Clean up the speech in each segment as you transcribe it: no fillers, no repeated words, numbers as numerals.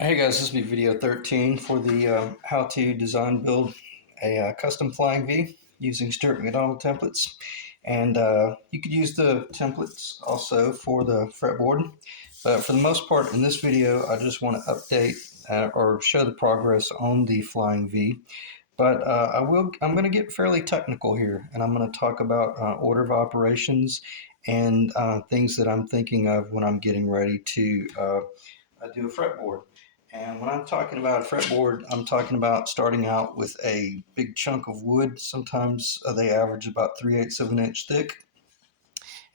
Hey guys, this will be video 13 for the how to design build a custom flying V using Stewart McDonald templates. And you could use the templates also for the fretboard. But for the most part in this video, I just want to update or show the progress on the flying V. But I'm going to get fairly technical here, and I'm going to talk about order of operations and things that I'm thinking of when I'm getting ready to do a fretboard. And when I'm talking about a fretboard, I'm talking about starting out with a big chunk of wood. Sometimes they average about 3/8 of an inch thick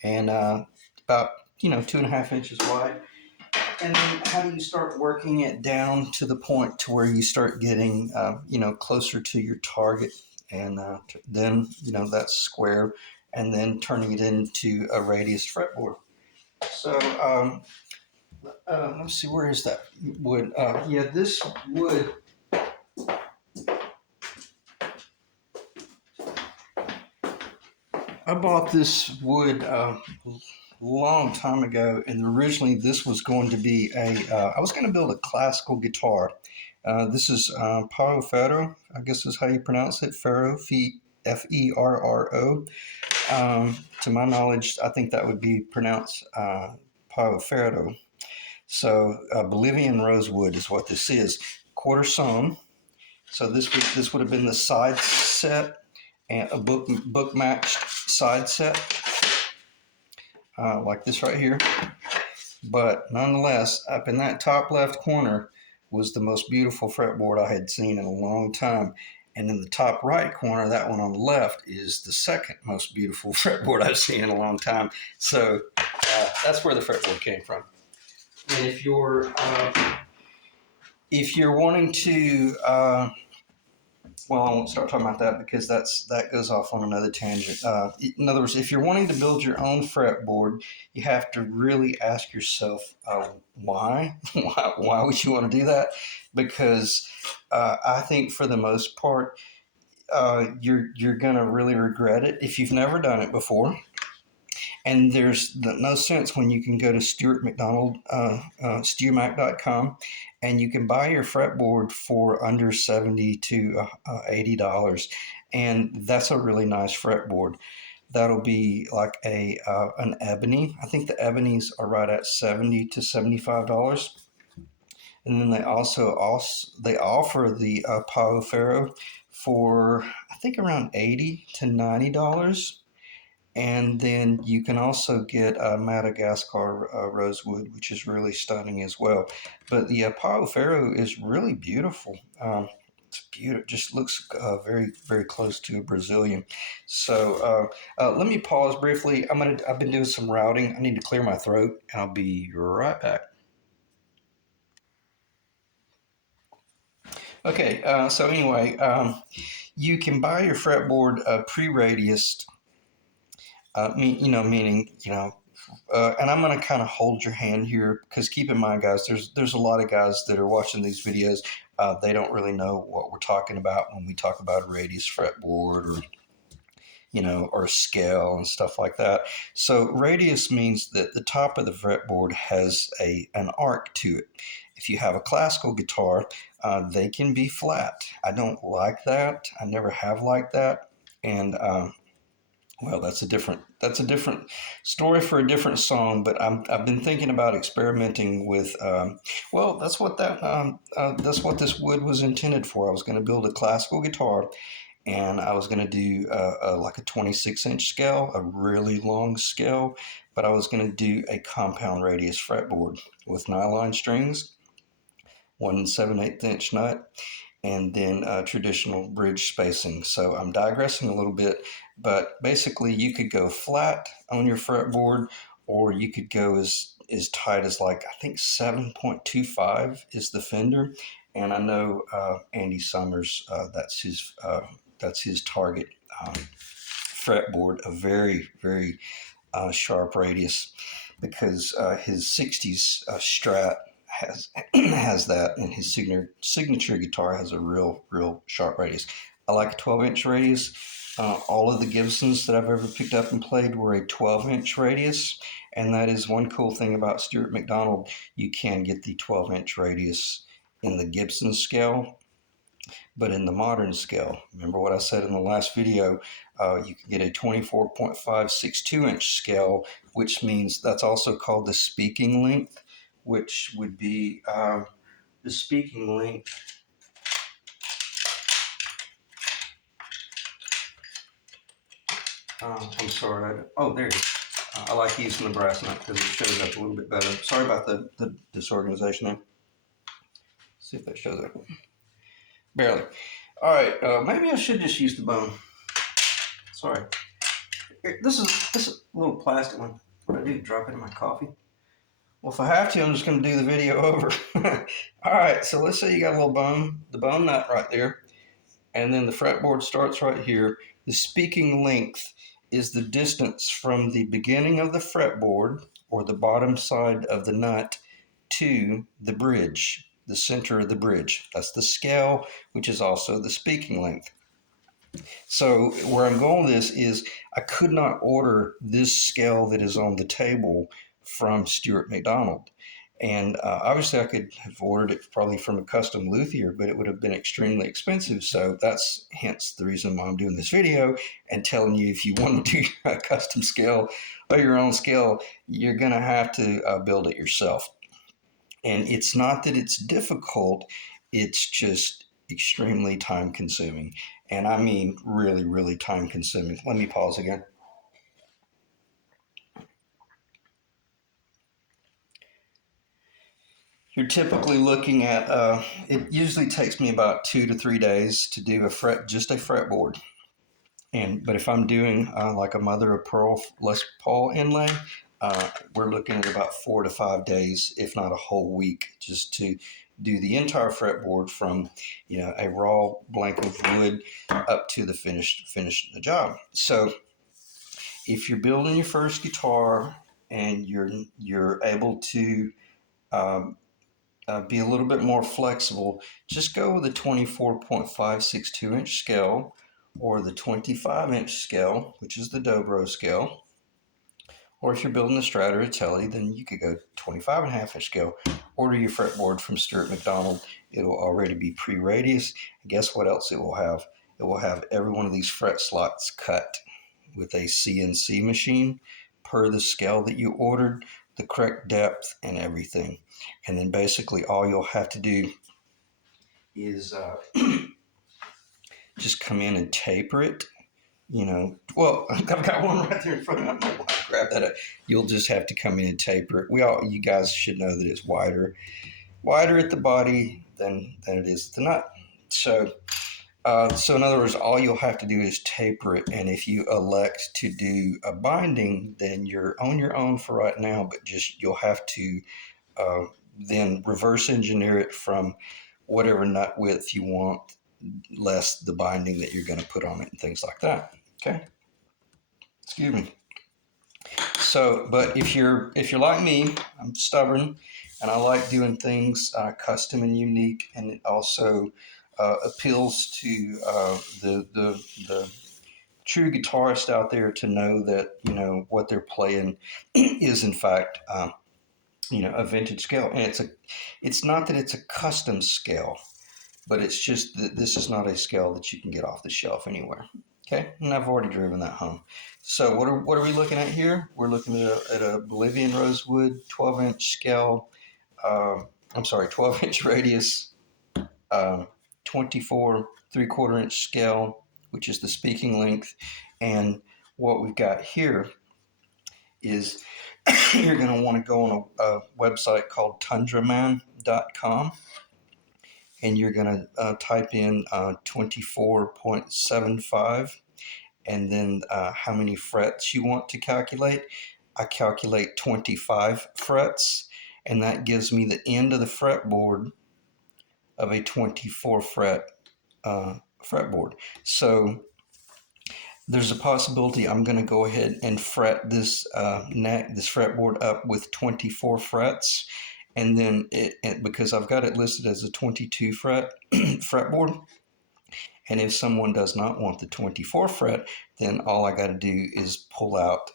and about 2.5 inches wide. And then how do you start working it down to the point to where you start getting closer to your target, and then that's square, and then turning it into a radius fretboard. So let's see, where is that wood? Yeah, this wood. I bought this wood long time ago, and originally this was going to be I was going to build a classical guitar. This is Palo Ferro, I guess is how you pronounce it. Ferro, Ferro. To my knowledge, I think that would be pronounced Palo Ferro. So Bolivian rosewood is what this is. Quarter sawn. So this would have been the side set and a book matched side set, like this right here. But nonetheless, up in that top left corner was the most beautiful fretboard I had seen in a long time. And in the top right corner, that one on the left, is the second most beautiful fretboard I've seen in a long time. So that's where the fretboard came from. And if you're wanting to well, I won't start talking about that because that goes off on another tangent. In other words, if you're wanting to build your own fretboard, you have to really ask yourself why. Why would you want to do that? Because I think for the most part, you're going to really regret it if you've never done it before. And there's no sense when you can go to Stewart McDonald, Stewmac.com, and you can buy your fretboard for under $70 to $80. And that's a really nice fretboard. That'll be like an ebony. I think the ebonies are right at $70 to $75. And then they offer the Palo Ferro for, I think, around $80 to $90. And then you can also get Madagascar rosewood, which is really stunning as well. But the Palo Ferro is really beautiful. It's beautiful. Just looks very, very close to a Brazilian. So let me pause briefly. I've been doing some routing. I need to clear my throat, and I'll be right back. Okay. So anyway, you can buy your fretboard pre-radiused. Meaning, and I'm going to kind of hold your hand here because keep in mind, guys, there's a lot of guys that are watching these videos. They don't really know what we're talking about when we talk about a radius fretboard or scale and stuff like that. So radius means that the top of the fretboard has an arc to it. If you have a classical guitar, they can be flat. I don't like that. I never have liked that. And well, that's a different story for a different song. But I've been thinking about experimenting with. Well, that's what that's what this wood was intended for. I was going to build a classical guitar, and I was going to do like a 26-inch scale, a really long scale. But I was going to do a compound radius fretboard with nylon strings, 1 7/8 inch nut, and then traditional bridge spacing. So I'm digressing a little bit, but basically you could go flat on your fretboard, or you could go as tight as, like, I think 7.25 is the fender. And I know Andy Summers, that's his target fretboard, a very, very sharp radius, because his 60's Strat has that, and his signature guitar has a real sharp radius. I like a 12-inch radius. All of the Gibsons that I've ever picked up and played were a 12-inch radius, and that is one cool thing about Stewart McDonald. You can get the 12-inch radius in the Gibson scale, but in the modern scale. Remember what I said in the last video, you can get a 24.562-inch scale, which means that's also called the speaking length, which would be the speaking length. I'm sorry. There it is. I like using the brass nut because it shows up a little bit better. Sorry about the disorganization there. See if that shows up. Barely. All right. Maybe I should just use the bone. Sorry. This is a little plastic one. What do I do? Drop it in my coffee? Well, if I have to, I'm just going to do the video over. All right. So let's say you got a little bone, the bone nut right there, and then the fretboard starts right here. The speaking length is the distance from the beginning of the fretboard, or the bottom side of the nut, to the bridge, the center of the bridge. That's the scale, which is also the speaking length. So where I'm going with this is I could not order this scale that is on the table from Stuart McDonald. And obviously I could have ordered it probably from a custom luthier, but it would have been extremely expensive. So that's hence the reason why I'm doing this video and telling you, if you want to do a custom scale or your own scale, you're going to have to build it yourself. And it's not that it's difficult, it's just extremely time consuming. And I mean really, really time consuming. Let me pause again. You're typically looking at, it usually takes me about 2 to 3 days to do just a fretboard. But if I'm doing like a mother of pearl Les Paul inlay, we're looking at about 4 to 5 days, if not a whole week, just to do the entire fretboard from a raw blank of wood up to the finished job. So if you're building your first guitar and you're able to be a little bit more flexible, just go with a 24.562-inch scale or the 25-inch scale, which is the dobro scale. Or if you're building a Strat or a Tele, then you could go 25.5-inch scale. Order your fretboard from Stuart McDonald. It'll already be pre-radius. Guess what else it will have? It will have every one of these fret slots cut with a CNC machine per the scale that you ordered, the correct depth and everything. And then basically all you'll have to do is just come in and taper it. Well, I've got one right there in front of me. I'll grab that up. You'll just have to come in and taper it. You guys should know that it's wider at the body than it is at the nut. So in other words, all you'll have to do is taper it. And if you elect to do a binding, then you're on your own for right now. But you'll have to then reverse engineer it from whatever nut width you want, less the binding that you're going to put on it and things like that. Okay. Excuse me. So, but if you're like me, I'm stubborn, and I like doing things custom and unique, and it also appeals to the true guitarist out there to know that what they're playing is in fact a vintage scale, and it's not that it's a custom scale, but it's just that this is not a scale that you can get off the shelf anywhere. Okay, and I've already driven that home. So what are we looking at here? We're looking at a Bolivian rosewood 12-inch scale. 12-inch radius, 24 3/4-inch scale, which is the speaking length. And what we've got here is you're going to want to go on a website called tundraman.com. And you're going to type in 24.75 and then how many frets you want to calculate. I calculate 25 frets, and that gives me the end of the fretboard of a 24 fret fretboard. So there's a possibility I'm going to go ahead and fret this fretboard up with 24 frets. And then because I've got it listed as a 22 fret fretboard, and if someone does not want the 24 fret, then all I got to do is pull out.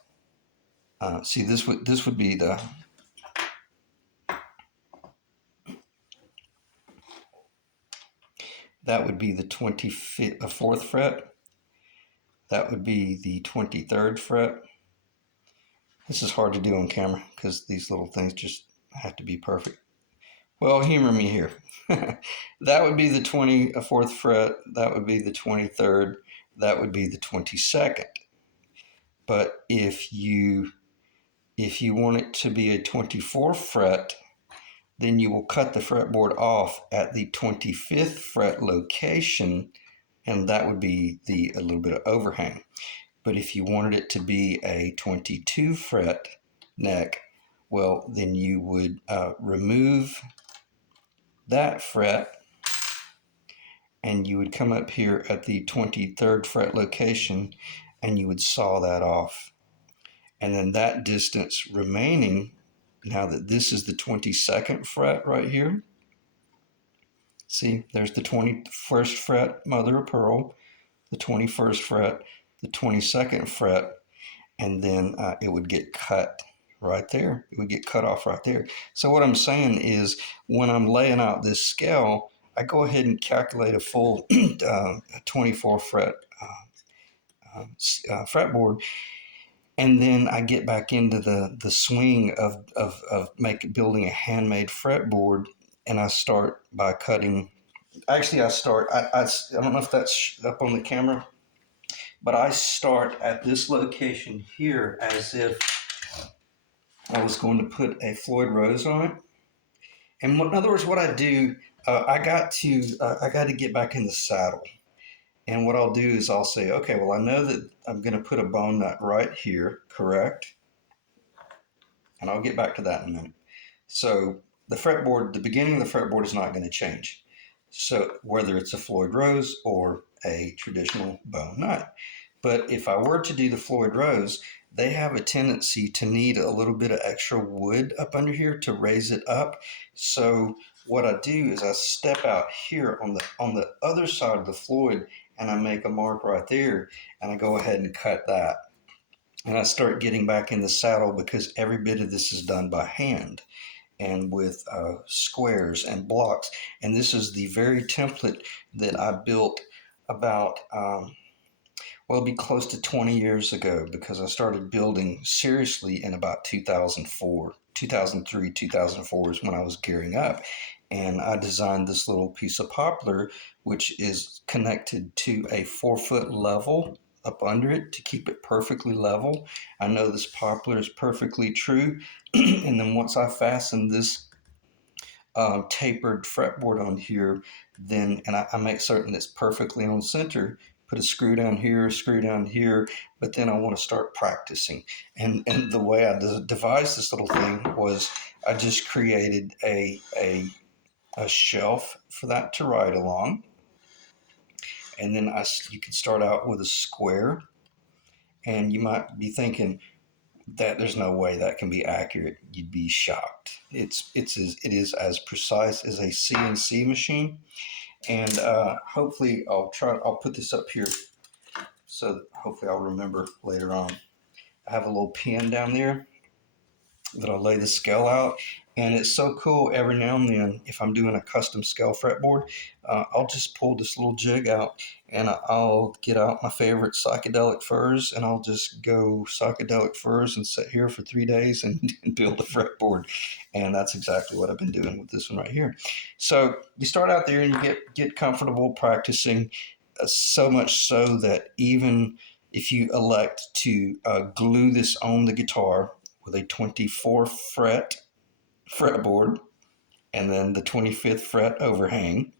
See, this would be the That would be the 24th fret. That would be the 23rd fret. This is hard to do on camera because these little things just have to be perfect. Well, humor me here. That would be the 24th fret. That would be the 23rd. That would be the 22nd. But if you want it to be a 24th fret, then you will cut the fretboard off at the 25th fret location, and that would be a little bit of overhang. But if you wanted it to be a 22 fret neck, well, then you would remove that fret, and you would come up here at the 23rd fret location, and you would saw that off. And then that distance remaining, now that this is the 22nd fret right here, see, there's the 21st fret, mother of pearl, the 21st fret, the 22nd fret, and then it would get cut right there. It would get cut off right there. So what I'm saying is, when I'm laying out this scale, I go ahead and calculate a full 24 fret fretboard, and then I get back into the swing of building a handmade fretboard, and I start by cutting. Actually, I don't know if that's up on the camera, but I start at this location here as if I was going to put a Floyd Rose on it. And in other words, what I do, I got to get back in the saddle. And what I'll do is I'll say, okay, well, I know that I'm going to put a bone nut right here, correct? And I'll get back to that in a minute. So the fretboard, the beginning of the fretboard is not going to change. So whether it's a Floyd Rose or a traditional bone nut. But if I were to do the Floyd Rose, they have a tendency to need a little bit of extra wood up under here to raise it up. So what I do is I step out here on the other side of the Floyd, and I make a mark right there, and I go ahead and cut that. And I start getting back in the saddle, because every bit of this is done by hand and with squares and blocks. And this is the very template that I built about well, it'll be close to 20 years ago, because I started building seriously in about 2004, 2003, 2004 is when I was gearing up. And I designed this little piece of poplar, which is connected to a 4-foot level up under it to keep it perfectly level. I know this poplar is perfectly true. And then once I fasten this tapered fretboard on here, then, and I make certain it's perfectly on center, put a screw down here, but then I want to start practicing. And the way I devised this little thing was I just created a shelf for that to ride along. And then you can start out with a square, and you might be thinking that there's no way that can be accurate. You'd be shocked. It is as precise as a CNC machine. And hopefully I'll put this up here so that hopefully I'll remember later on. I have a little pin down there that I'll lay the scale out. And it's so cool, every now and then, if I'm doing a custom scale fretboard, I'll just pull this little jig out, and I'll get out my favorite psychedelic furs, and I'll just go psychedelic furs and sit here for 3 days and build a fretboard. And that's exactly what I've been doing with this one right here. So you start out there and you get comfortable practicing, so much so that even if you elect to glue this on the guitar with a 24 fret fretboard and then the 25th fret overhang,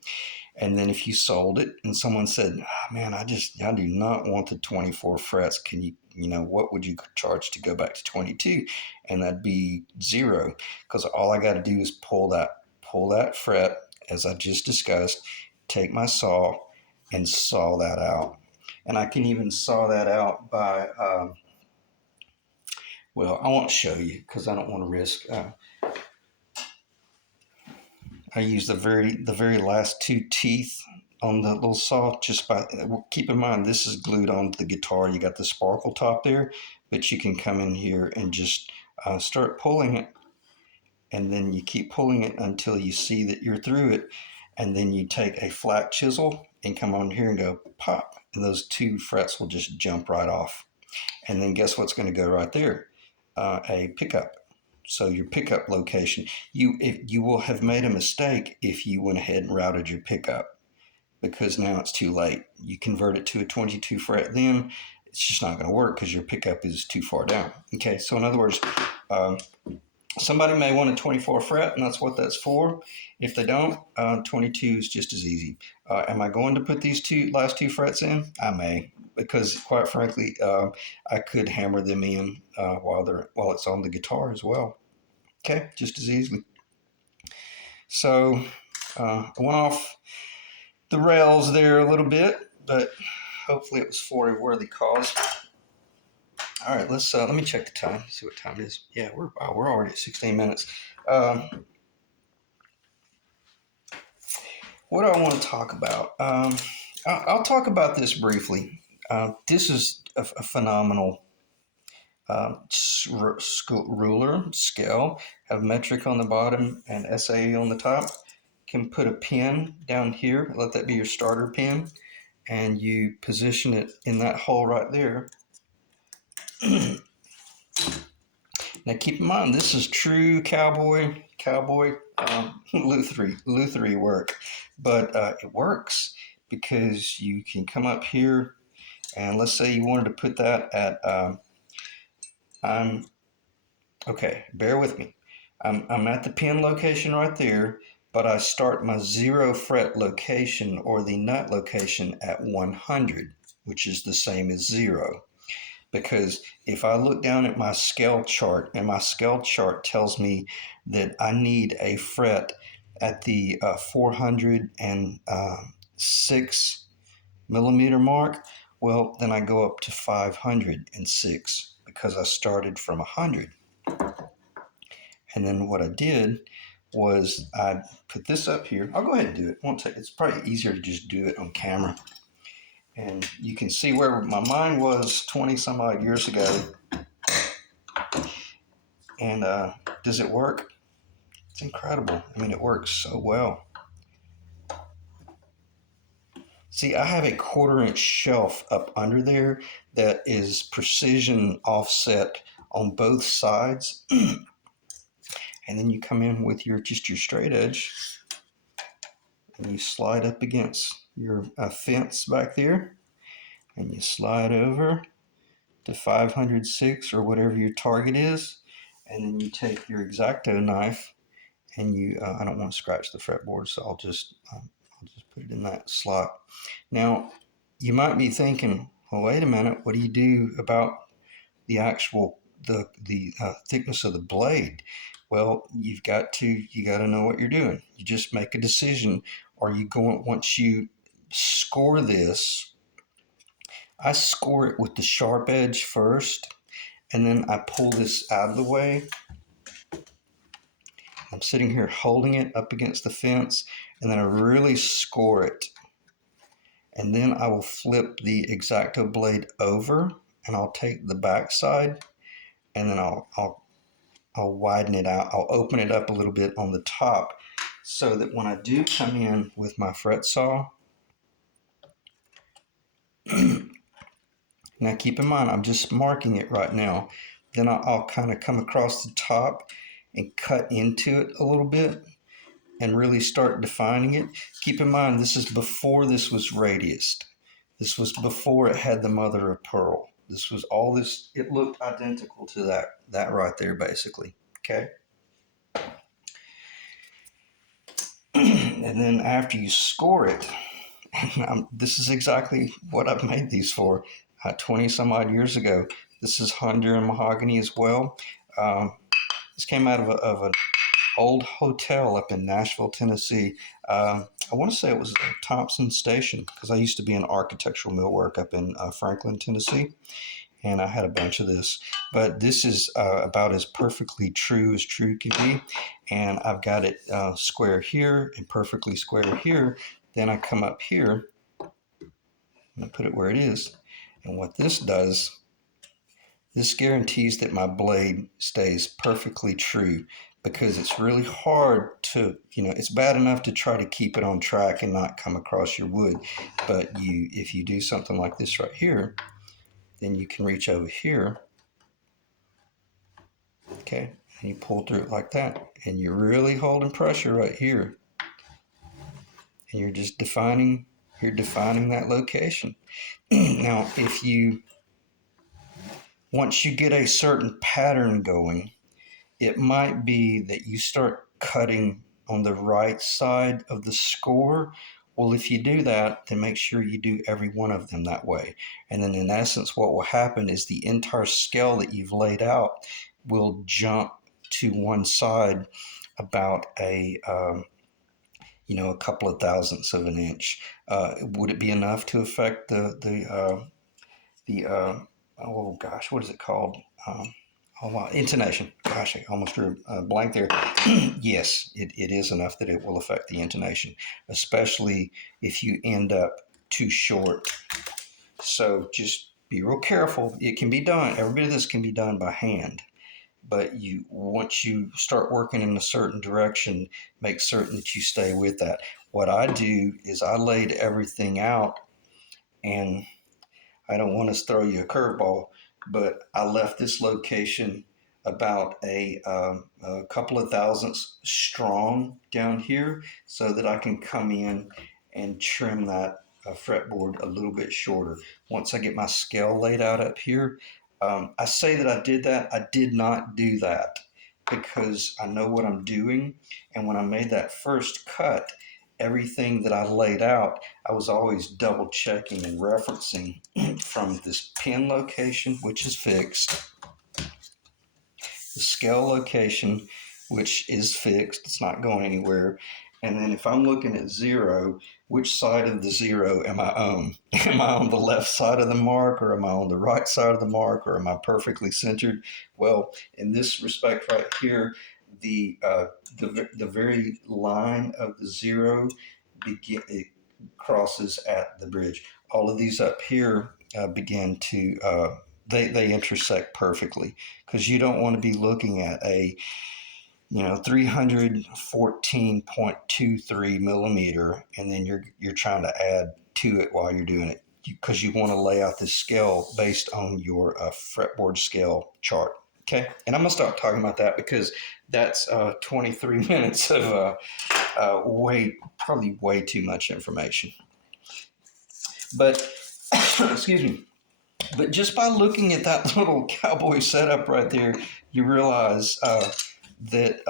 and then if you sold it and someone said, oh, man, I do not want the 24 frets, can you what would you charge to go back to 22? And that'd be $0, because all I got to do is pull that fret, as I just discussed, take my saw and saw that out. And I can even saw that out by well, I won't show you because I don't want to risk. I use the very last 2 teeth on the little saw. Just by keep in mind, this is glued onto the guitar. You got the sparkle top there, but you can come in here and just start pulling it, and then you keep pulling it until you see that you're through it. and then you take a flat chisel and come on here and go pop, and those 2 frets will just jump right off. And then guess what's going to go right there? A pickup. So your pickup location. You will have made a mistake if you went ahead and routed your pickup, because now it's too late. You convert it to a 22 fret, then it's just not going to work because your pickup is too far down. Okay, so in other words, somebody may want a 24 fret, and that's what that's for. If they don't, 22 is just as easy. Am I going to put these last two frets in? I may, because quite frankly, I could hammer them in while it's on the guitar as well. Okay, just as easily. So I went off the rails there a little bit, but hopefully it was for a worthy cause. All right, let me check the time. See what time it is. Yeah, we're already at 16 minutes. What do I want to talk about? I'll talk about this briefly. This is a phenomenal ruler scale. Have metric on the bottom and SAE on the top. Can put a pin down here. Let that be your starter pin, and you position it in that hole right there. Now keep in mind, this is true cowboy luthery work, but it works because you can come up here, and let's say you wanted to put that at okay, bear with me. I'm at the pin location right there, but I start my 0 fret location or the nut location at 100, which is the same as 0. Because if I look down at my scale chart, and my scale chart tells me that I need a fret at the 406 millimeter mark, well, then I go up to 506 because I started from 100. And then what I did was I put this up here. I'll go ahead and do it. It's probably easier to just do it on camera. And you can see where my mind was 20 some odd years ago. And does it work? It's incredible. I mean, it works so well. See, I have a 1/4-inch shelf up under there that is precision offset on both sides. And then you come in with your straight edge, and you slide up against your fence back there, and you slide over to 506 or whatever your target is, and then you take your X-Acto knife, and you I don't want to scratch the fretboard, so I'll just put it in that slot. Now you might be thinking, well, wait a minute, what do you do about the actual the thickness of the blade? Well, you got to know what you're doing. You just make a decision. Are you going, once you score this, I score it with the sharp edge first, and then I pull this out of the way. I'm sitting here holding it up against the fence, and then I really score it. And then I will flip the X-Acto blade over, and I'll take the back side, and then I'll widen it out. I'll open it up a little bit on the top, so that when I do come in with my fret saw, now keep in mind, I'm just marking it right now. Then I'll kind of come across the top and cut into it a little bit and really start defining it. Keep in mind, this is before this was radiused. This was before it had the mother of pearl. This was all this, it looked identical to that right there, basically. Okay. And then after you score it, this is exactly what I've made these for 20 some odd years ago. This is Honduran mahogany as well. This came out of an old hotel up in Nashville, Tennessee. I want to say it was Thompson Station, because I used to be in architectural millwork up in Franklin, Tennessee, and I had a bunch of this. But this is about as perfectly true as true can be, and I've got it square here and perfectly square here. Then I come up here and I put it where it is, and what this does, this guarantees that my blade stays perfectly true, because it's really hard to, it's bad enough to try to keep it on track and not come across your wood. But if you do something like this right here, then you can reach over here, okay, and you pull through it like that, and you're really holding pressure right here, and you're just defining that location. Now, once you get a certain pattern going, it might be that you start cutting on the right side of the score. Well, if you do that, then make sure you do every one of them that way. And then in essence, what will happen is the entire scale that you've laid out will jump to one side about a couple of thousandths of an inch. Would it be enough to affect oh gosh, what is it called? Oh, wow. Intonation. Gosh, I almost drew a blank there. Yes, it is enough that it will affect the intonation, especially if you end up too short. So just be real careful. It can be done. Every bit of this can be done by hand. But once you start working in a certain direction, make certain that you stay with that. What I do is I laid everything out, and I don't want to throw you a curveball, but I left this location about a couple of thousandths strong down here so that I can come in and trim that fretboard a little bit shorter. Once I get my scale laid out up here, I say that I did that. I did not do that because I know what I'm doing. And when I made that first cut, everything that I laid out, I was always double checking and referencing from this pin location, which is fixed, the scale location, which is fixed, it's not going anywhere. And then if I'm looking at zero, which side of the zero am I on? Am I on the left side of the mark, or am I on the right side of the mark, or am I perfectly centered? Well, in this respect right here, the very line of the zero it crosses at the bridge. All of these up here begin to they intersect perfectly, because you don't want to be looking at a 314.23 millimeter, and then you're trying to add to it while you're doing it, because you want to lay out this scale based on your fretboard scale chart. Okay, and I'm gonna start talking about that because that's 23 minutes of probably way too much information. But excuse me. But just by looking at that little cowboy setup right there, you realize that,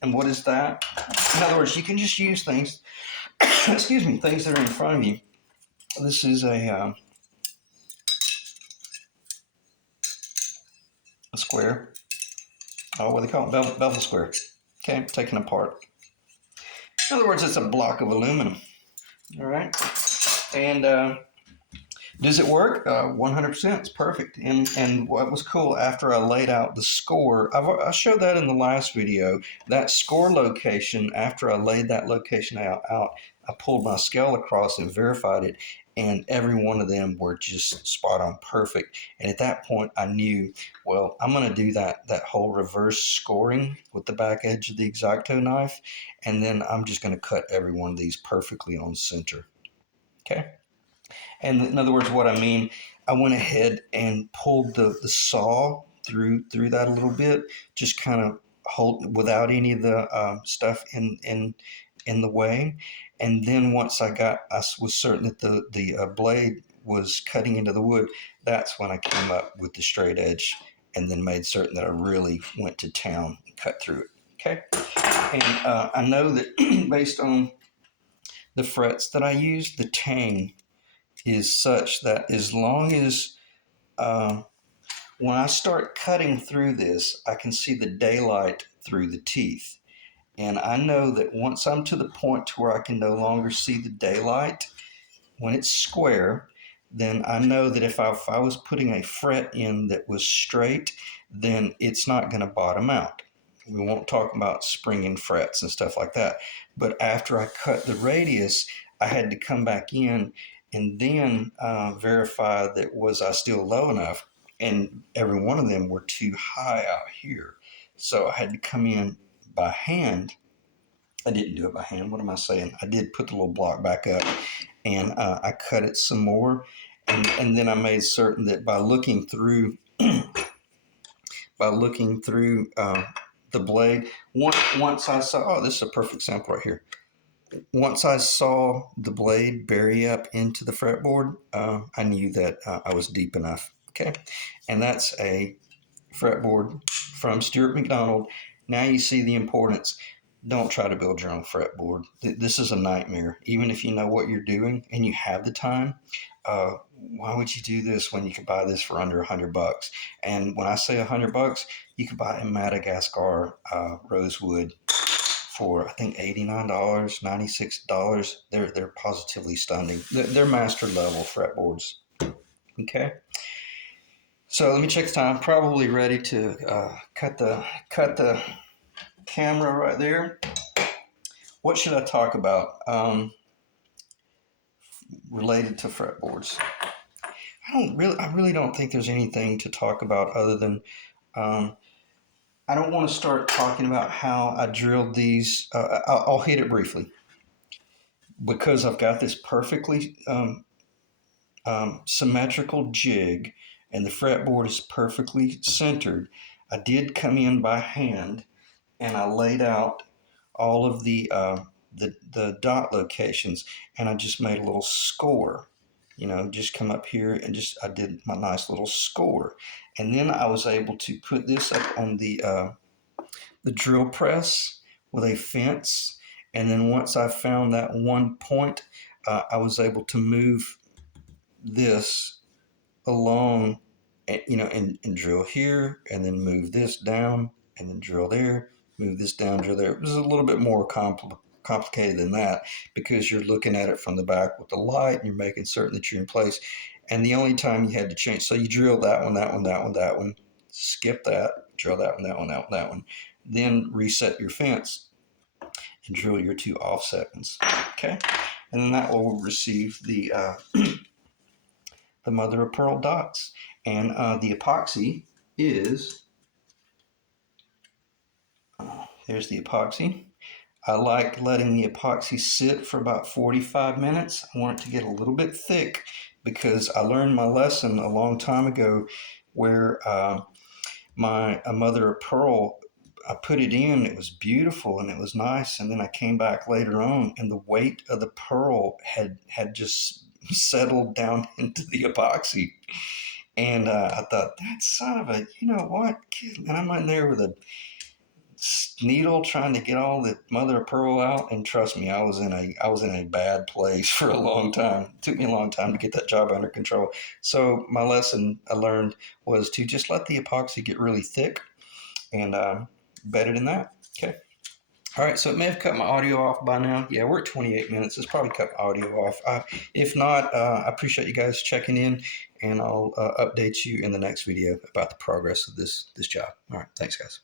and what is that? In other words, you can just use things, excuse me, things that are in front of you. This is a square. Oh, what do they call it? Bevel square. Okay, taken apart. In other words, it's a block of aluminum. All right. And does it work? 100%. It's perfect. And what was cool, after I laid out the score, I showed that in the last video. That score location, after I laid that location out, I pulled my scale across and verified it, and every one of them were just spot on perfect. And at that point, I knew, well, I'm going to do that whole reverse scoring with the back edge of the X-Acto knife, and then I'm just going to cut every one of these perfectly on center. Okay. And in other words, what I mean, I went ahead and pulled the saw through that a little bit, just kind of hold without any of the stuff in the way. And then once I was certain that the blade was cutting into the wood, that's when I came up with the straight edge, and then made certain that I really went to town and cut through it. Okay, and I know that based on the frets that I use, the tang is such that as long as when I start cutting through this, I can see the daylight through the teeth. And I know that once I'm to the point to where I can no longer see the daylight, when it's square, then I know that if I was putting a fret in that was straight, then it's not going to bottom out. We won't talk about springing frets and stuff like that. But after I cut the radius, I had to come back in and then verify that was I still low enough. And every one of them were too high out here. So I had to come in by hand. I didn't do it by hand. What am I saying? I did put the little block back up, and I cut it some more, and then I made certain that by looking through the blade, once I saw, oh, this is a perfect sample right here. Once I saw the blade bury up into the fretboard, I knew that I was deep enough. Okay, and that's a fretboard from Stuart McDonald. Now you see the importance. Don't try to build your own fretboard. This is a nightmare. Even if you know what you're doing and you have the time, why would you do this when you could buy this for under $100? And when I say $100, you could buy a Madagascar rosewood for I think $89, $96. They're positively stunning. They're master level fretboards. Okay. So let me check the time. Probably ready to cut the camera right there. What should I talk about related to fretboards? I really don't think there's anything to talk about other than I don't want to start talking about how I drilled these. I'll hit it briefly because I've got this perfectly symmetrical jig, and the fretboard is perfectly centered. I did come in by hand, and I laid out all of the dot locations, and I just made a little score. You know, just come up here and just I did my nice little score, and then I was able to put this up on the drill press with a fence, and then once I found that one point, I was able to move this along, and drill here, and then move this down, and then drill there, move this down, drill there. It was a little bit more complicated than that because you're looking at it from the back with the light, and you're making certain that you're in place. And the only time you had to change, so you drill that one, that one, that one, that one, skip that, drill that one, that one, that one, that one, then reset your fence and drill your two offset ones. Okay, and then that will receive the mother of pearl dots. And the epoxy is, there's the epoxy. I like letting the epoxy sit for about 45 minutes. I want it to get a little bit thick because I learned my lesson a long time ago where my mother of pearl, I put it in, it was beautiful and it was nice. And then I came back later on and the weight of the pearl had just settled down into the epoxy. And I thought, that son of a, you know what? And I'm in there with a needle trying to get all the mother of pearl out. And trust me, I was in a bad place for a long time. It took me a long time to get that job under control. So my lesson I learned was to just let the epoxy get really thick and bed it in that. Okay. All right, so it may have cut my audio off by now. Yeah, we're at 28 minutes. It's probably cut my audio off. If not, I appreciate you guys checking in, and I'll update you in the next video about the progress of this job. All right, thanks, guys.